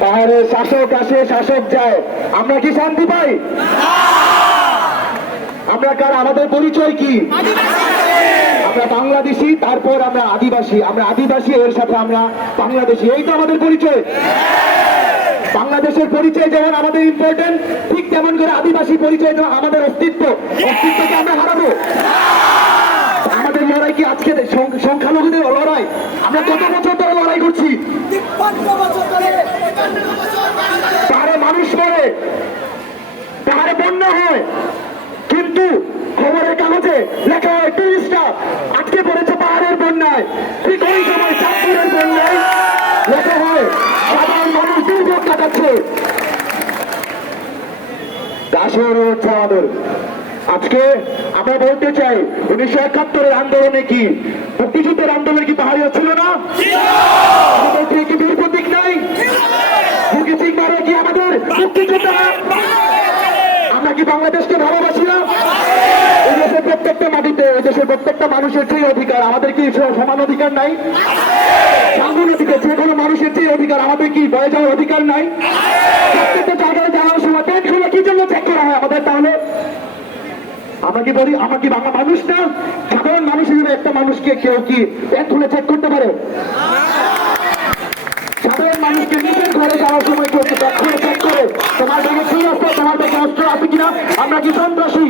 পাহাড়ে শাসক আসে শাসক যায়, আমরা কি শান্তি পাই? আমরা কার? আমাদের পরিচয় কি? আমরা বাংলাদেশি, তারপর আমরা আদিবাসী, আমরা আদিবাসী এর সাথে আমরা বাংলাদেশি, এই তো আমাদের পরিচয়। বাংলাদেশের পরিচয় যেমন আমাদের ইম্পর্টেন্ট, ঠিক তেমন করে আদিবাসী পরিচয় যেমন আমাদের অস্তিত্বকে আমরা হারাবো। আমাদের লড়াই কি আজকে সংখ্যালঘুদের লড়াই? আমরা কত বছর ধরে লড়াই করছি, পাহাড়ে মানুষ মরে, পাহাড়ে বন্যা হয়, কিন্তু খবরের কাগজে লেখা হয় টুরিস্টরা আটকে পড়েছে পাহাড়ের বন্যায়। ঠিক ওই সময় চাঁদপুরের বন্যায় লেখা হয় সাধারণ মানুষ দুর্ভোগ কাটাচ্ছে। দাসের হচ্ছে আমাদের। আজকে আমরা বলতে চাই 1971-এর আন্দোলনে কি, মুক্তিযুদ্ধের আন্দোলন কি পাহাড়িয়া ছিল না? আমাদের কি বীর প্রতীক নাই? মুখী সিং মারো কি আমাদের মুক্তিযোদ্ধা? আমরা কি বাংলাদেশকে ভালোবাসি না? এই দেশের প্রত্যেকটা মাটিতে, এই দেশের প্রত্যেকটা মানুষের যে অধিকার, আমাদের কি সমান অধিকার নাই? সাংবিধানিকে যে কোনো মানুষের যে অধিকার, আমাদের কি বয়ে যাওয়ার অধিকার নাই? প্রত্যেকটা জায়গায় যাওয়ার সময় ট্রেন খুলে কি জন্য চেক করা হয় আমাদের? তাহলে আমরা কি বলি আমরা কি বাংলা মানুষ না? সাধারণ মানুষ হিসেবে একটা মানুষকে কেউ কি ট্রেন খুলে চেক করতে পারে? সাধারণ মানুষকে নিজের ঘরে যাওয়ার সময় কেউ চেক করে তোমার ব্যাগে কি আছে, তোমার ব্যাগে অস্ত্র আছে কিনা? আমরা কি সন্ত্রাসী?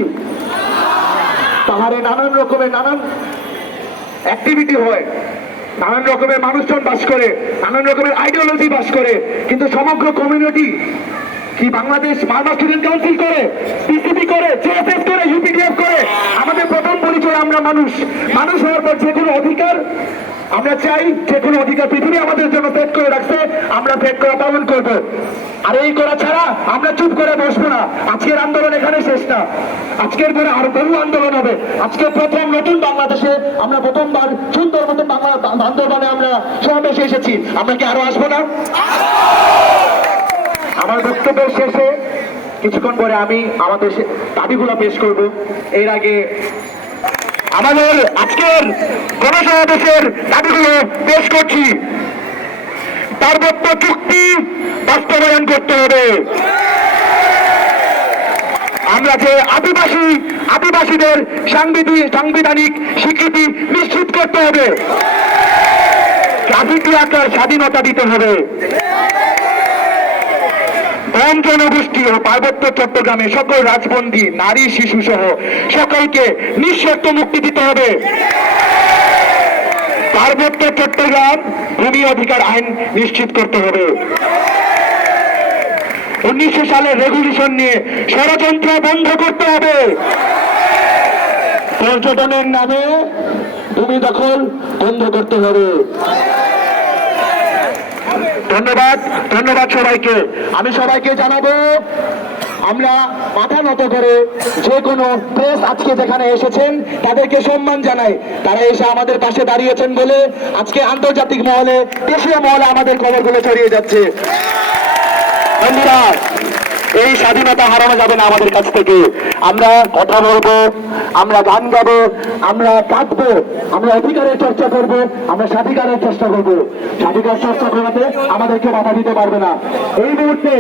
পাহাড়ে নানান রকমের নানান অ্যাক্টিভিটি হয়, নানান রকমের মানুষজন বাস করে, নানান রকমের আইডিওলজি বাস করে, কিন্তু সমগ্র কমিউনিটি কি বাংলাদেশ মালদা স্টুডেন্ট কাউন্সিল করে, পিসিবি করে, জেএসএস করে, ইউপিডিএফ করে? আমাদের প্রথম পরিচয় আমরা মানুষ। মানুষ হওয়ার পর যে কোনো অধিকার আমরা চাই, যে কোনো অধিকার পৃথিবী আমাদের জন্য সেট করে রাখছে, আমরা সেট করা পালন করবো। আর এই করা ছাড়া আমরা চুপ করে বসবো না। আজকের আন্দোলন এখানে শেষ না, আজকের পরে আরো বহু আন্দোলন হবে। আজকে প্রথম নতুন বাংলাদেশে আমরা প্রথমবার সুন্দর মতন বাংলা আন্দোলনে আমরা সমাবেশে এসেছি, আমরা কি আরো আসবো না? আমার বক্তব্যের শেষে কিছুক্ষণ পরে আমি আমাদের দাবিগুলো পেশ করব। এর আগে আমাদের আজকের গণসমাবেশের দাবিগুলো পেশ করছি। পার্বত্য চুক্তি বাস্তবায়ন করতে হবে। আমরা যে আদিবাসীদের সাংবিধানিক স্বীকৃতি নিশ্চিত করতে হবে। ট্রাফিক এলাকার স্বাধীনতা দিতে হবে। বন জনগোষ্ঠী ও পার্বত্য চট্টগ্রামে সকল রাজবন্দী নারী শিশু সহ সকলকে নিঃশর্ত মুক্তি দিতে হবে। পার্বত্য চট্টগ্রাম ভূমি অধিকার আইন নিশ্চিত করতে হবে। 1900 সালের রেগুলেশন নিয়ে ষড়যন্ত্র বন্ধ করতে হবে। পর্যটনের নামে ভূমি দখল বন্ধ করতে হবে। ধন্যবাদ সবাইকে। আমি সবাইকে জানাবো, আমরা মাথা নত করে যে কোনো প্রেস আজকে যেখানে এসেছেন তাদেরকে সম্মান জানাই। তারা এসে আমাদের পাশে দাঁড়িয়েছেন বলে আজকে আন্তর্জাতিক মহলে, দেশীয় মহলে আমাদের খবরগুলো ছড়িয়ে যাচ্ছে। বন্ধুরা, এই স্বাধীনতা হারানো যাবে না আমাদের কাছ থেকে। আমরা কথা বলবো, আমরা গান গাবো, আমরা কাঁদবো, আমরা অধিকারের চর্চা করব, আমরা স্বাধিকারের চেষ্টা করবো। স্বাধিকার চর্চা করাতে আমাদেরকে বাধা দিতে পারবে না। এই মুহূর্তে